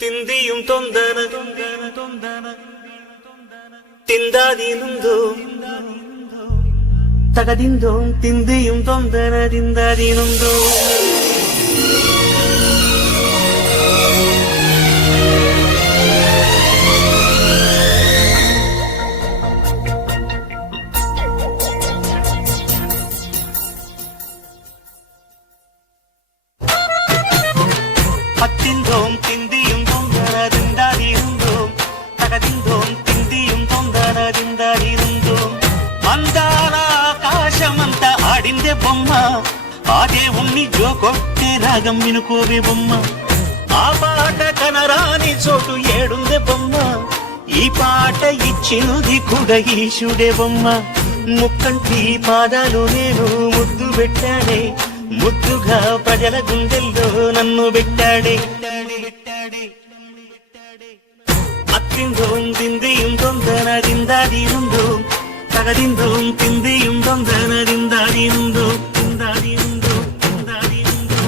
തിന്തിയും തൊന്തന തിന്താതീനുന്തോ തകതിന്തോ തിന്തിയും തൊന്തന തിന്താതീനുന്തോ പത്തിന്തോം തിന്തിയും തൊന്തനതിന്താതിരുന്തോം തകതിന്തോം തിന്തിയും തൊന്തനതിന്താതിരുന്തോം అందాల ఆకాశమంత ఆడిందే బొమ్మ ఆదే ఉన్ని జోకొట్టే రాగం వినుకోవే బొమ్మ ఆ పాట కనరాని చోటు ఏడుందే బొమ్మ ఈ పాట ఇచ్చినది కూడా ఈశుడే బొమ్మ ముక్కంటి పాదాలు నేను ముద్దు పెట్టాడే ముద్దుగా ప్రజల గుండెల్లో నన్ను పెట్టాడే అత్తిందోం తిందిയും തൊന്തനതിന്താതിരുന്തോ തകതിന്തോം തിന്തിയും തൊന്തനതിന്താതിരുന്തോ തിന്താതിരുന്തോ തിന്താതിരുന്തോ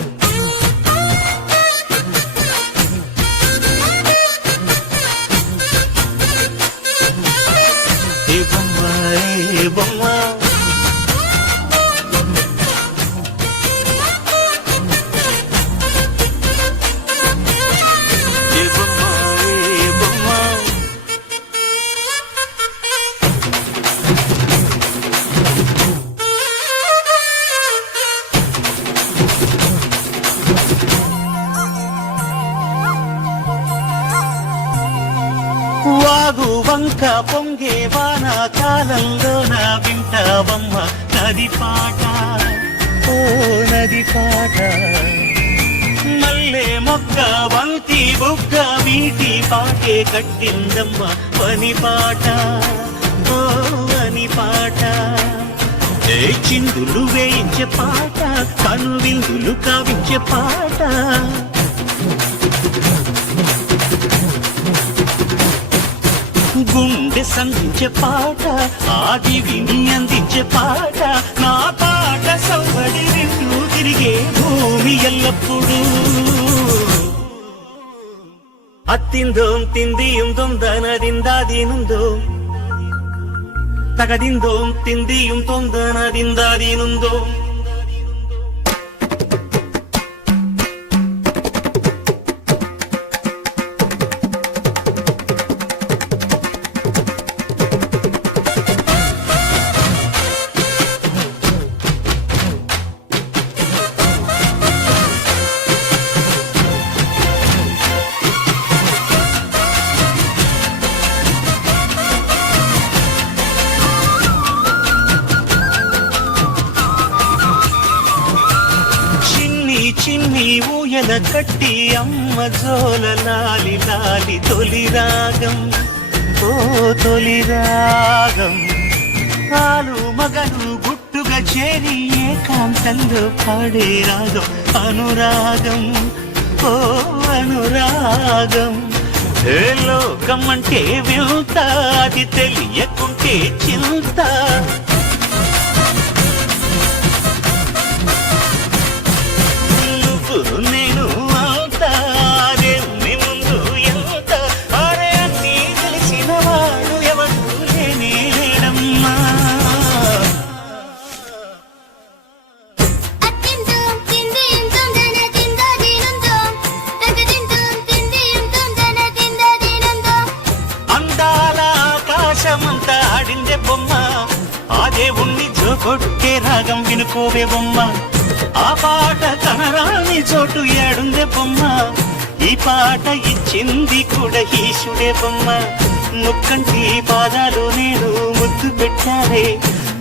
ఏ బొమ్మ ఏ బొమ్మ వాగు వంక పొంగే వాన కాలంలో నా వింటావమ్మ నది పాట ఓ నది పాట మల్లె మొక్క వంతి బొగ్గ వీటి పాటే కట్టిందమ్మ పని పాట ఓ అని పాట ఏ చిందులు వేయించే పాట కను విందులు కావించే పాట గుండె సంధించే పాట ఆది విని అందించే పాట నా పాట సౌబడి వింటూ తిరిగే భూమి ఎల్లప్పుడూ అత్తిందోం తిందిയും തൊന്തനതിന്താതിരുന്തോ തകതിന്തോം തിന്തിയും തൊന്തനതിന്താതിരുന്തോ చిన్ని ఊయల కట్టి అమ్మ జోల లాలి లాలి తొలి రాగం ఓ తొలి రాగం ఆలు మగలు గుట్టుగా చేరి ఏకాంతంలో పాడే రాగం అనురాగం ఓ అనురాగం ఏ లోకం అంటే వింత అది తెలియకుంటే చింత నేను అంతా దేవుని ముందు ఎంత అరే అన్నీ తెలిసిన వాడు ఎవరు లేనే లేడమ్మా అందాల ఆకాశమంతా ఆడిందే బొమ్మ ఆ దేవుణ్ణి జోకొట్టే రాగం వినుకోవే బొమ్మ ఆ పాట కనరాని చోటు ఏడుందే బొమ్మ ఈ పాట ఇచ్చింది కూడా ఈశుడే బొమ్మ ముక్కంటి పాదాలు నేను ముద్దు పెట్టాడే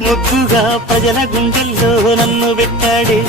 ముద్దుగా ప్రజల గుండెల్లో నన్ను పెట్టాడే